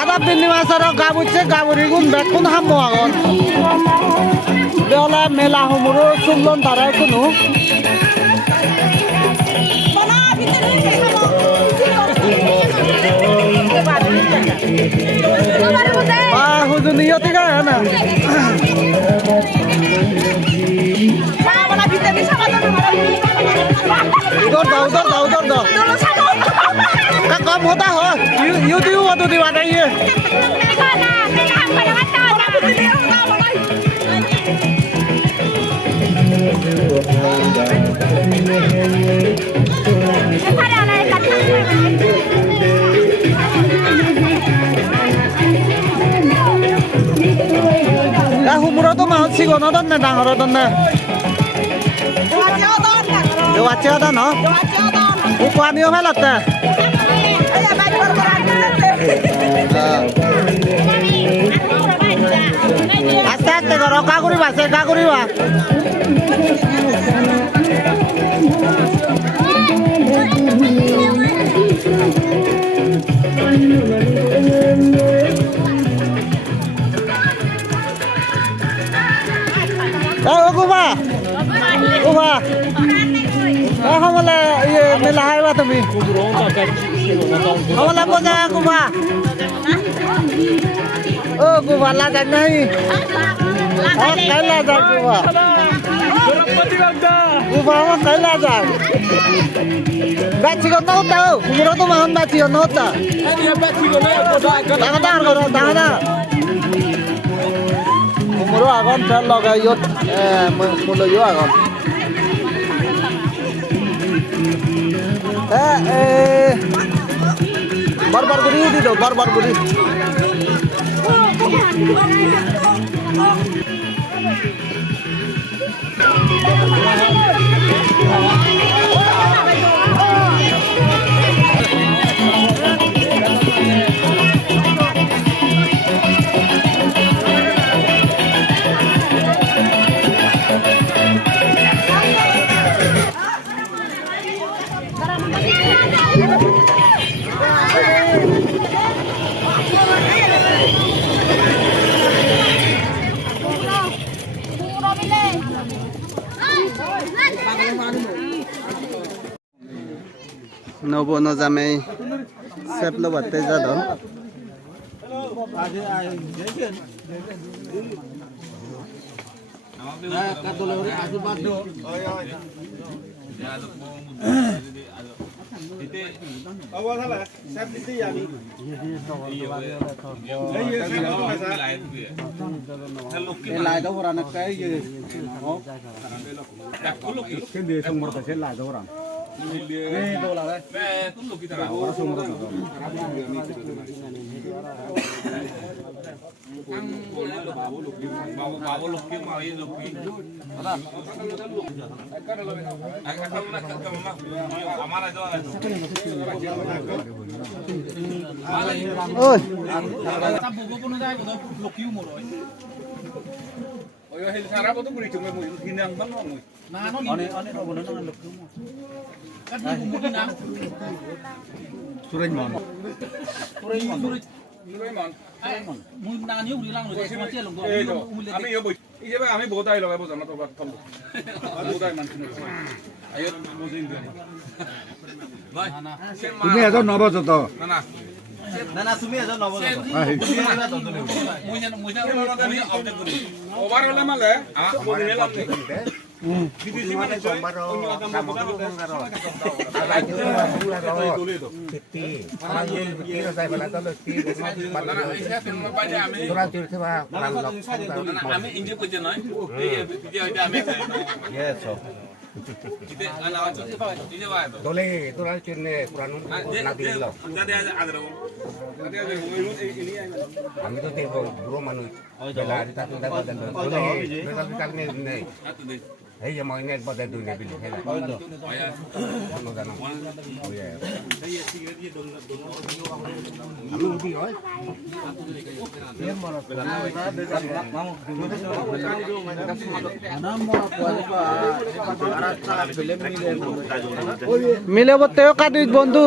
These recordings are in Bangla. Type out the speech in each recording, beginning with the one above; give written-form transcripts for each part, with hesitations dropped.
adab din masara gabuche gaburigun bekun hammo agon beola mela humuro sullon tarai kunu hujuniyo tiga na उधर दो का कम होता हो यू तो दिवा ये humuro to mahot sigo no don na dangor don na yo acha da no Ukuan niyo melat na. Aste karo kaguri ba. Kuba. Hamala ये मेला है बात में हमला बोझा कुबा ओ कुबा ला जा नहीं कैला जा कुबा कुबा कैला जा बाची को नौता कुबरा तो महन बाची को नौता दांगदार करो दांगदार कुबरा आगन चल लगा यो मुलो यो आगन बार गुरी दी दो बार गुरी नवो न जामे सेपलो बत्ते जादो lại đâu ra nó cái gì cái gì xong rồi sẽ lại đâu ra đây đâu là đây cũng lục cái nào xong rồi ơi 사람 보통 우리 정말 뭐 그냥 만 원. 안에 보는 건 럭. 같은 무기나. 수레만. 무나니 우리랑 우리 스마트 롱도. আমি এই যে আমি বোধাই লগাবো জানা তো বাদ ফল। বোধাই মানছিনা। আয়ত বুঝিন দেন। ভাই তুমি এত নবজ তো। না না তুমি এজন নবজ ওভার হলে মালে বদিনে লাভ নেই বিদেশি মানে সোমবার আমি ইন্ডিয়া কইতে নয় এই ভিডিও এটা আমি yes Ite ala aja. Ite wa itu. Dole itu lah cine Quran nabi lo. Jadi ada dong. Jadi ada ini Kami tu tengok bro manu. Bela kita tu dah badan. Dole kita kali ni. এই যে মই নেট বাদে দুই নেবিলি হেলা কোনো জানো আমি উঠি হয় মিলে বতেও কাটুইত বন্ধু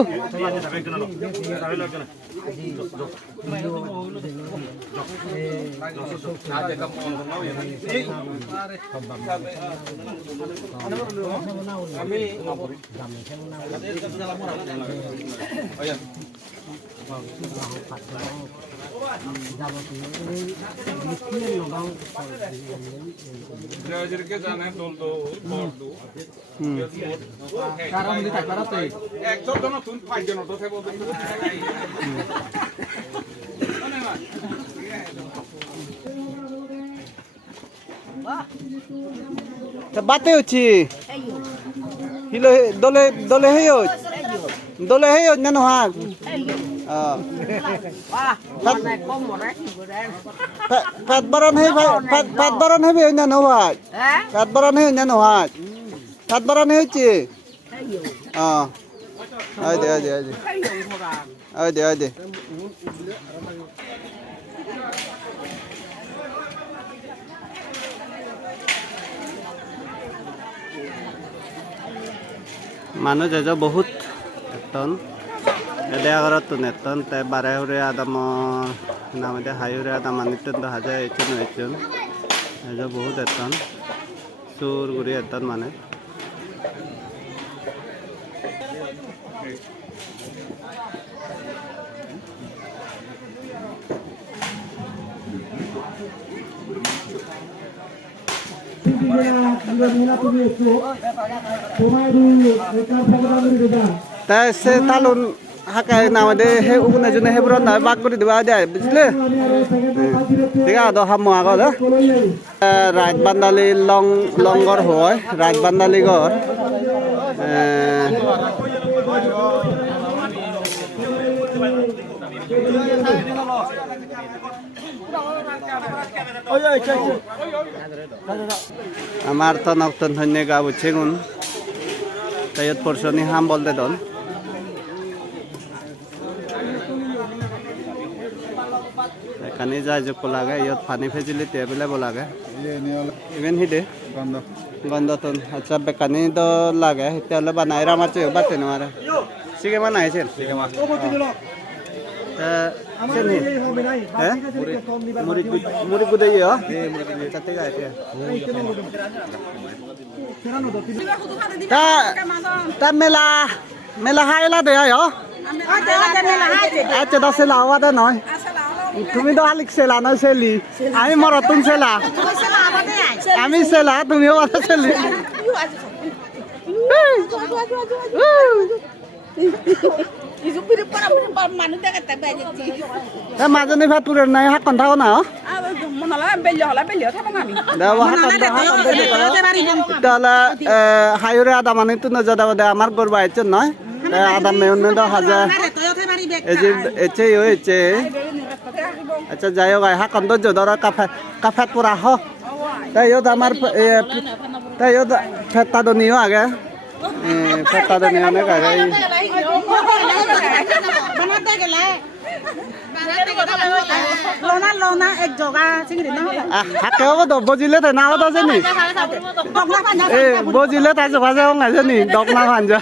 বাতে হচ্ছি হিলো দলে দলে হেয় dole heyo nyan ha phat baran he phat baran he be nyan ha phat baran he nyan ha phat baran he chi ade ade ade ade ade মানুহ যাজা বহুত এটন এডে আগৰত নেটন তে বাৰে হৰে আদাম নামতে হাইৰে আদাম আনিতন হাজার এচন এচন যাজা বহুত এটন চুর গুৰি এটন মানে se talun hakai namade he uguna june hebron na bak kori diba dai bisle tiga do hammo ago da raj bandali longor hoy raj bandali gor আমার তো নক্তন ধন্য গাব ছেগুন তাইত পরশনি হাম বলতে দন এখানে যায় যে লাগে ইয়ত পানি ফেসিলিটি এভেলেবল লাগে ইভেন হিদে গন্ধতন আচ্ছা বেকানি তো লাগে তেলে বানাই রামার চেয়ে বাতে নমারে সিগে বানাইছেন sini murid budaya ya cantik aja ta mela hai la de ya acha da sela wa da noi তুমি তো আলিক সেলা না সেলি আমি মরতুন সেলা আমি সেলা তুমি ওটা সেলি মাজনী ভাত পুরের নাই হাত কন্থাও না হাইরে আদা মানে তো নজা দে আমার গরু আইছে নয় আদা মেয়ন দ হাজার এচে এচে আচ্ছা যাই হোক হাত কন্দ যদর কাফেত পুরা হ তাই আমার তাই ফেতা দনিও আগে ফেতা দনিও অনেক আগে বজিলে না আছে নি বজিলে তাই ভাজা আছে নি দক না ভাঞ্জা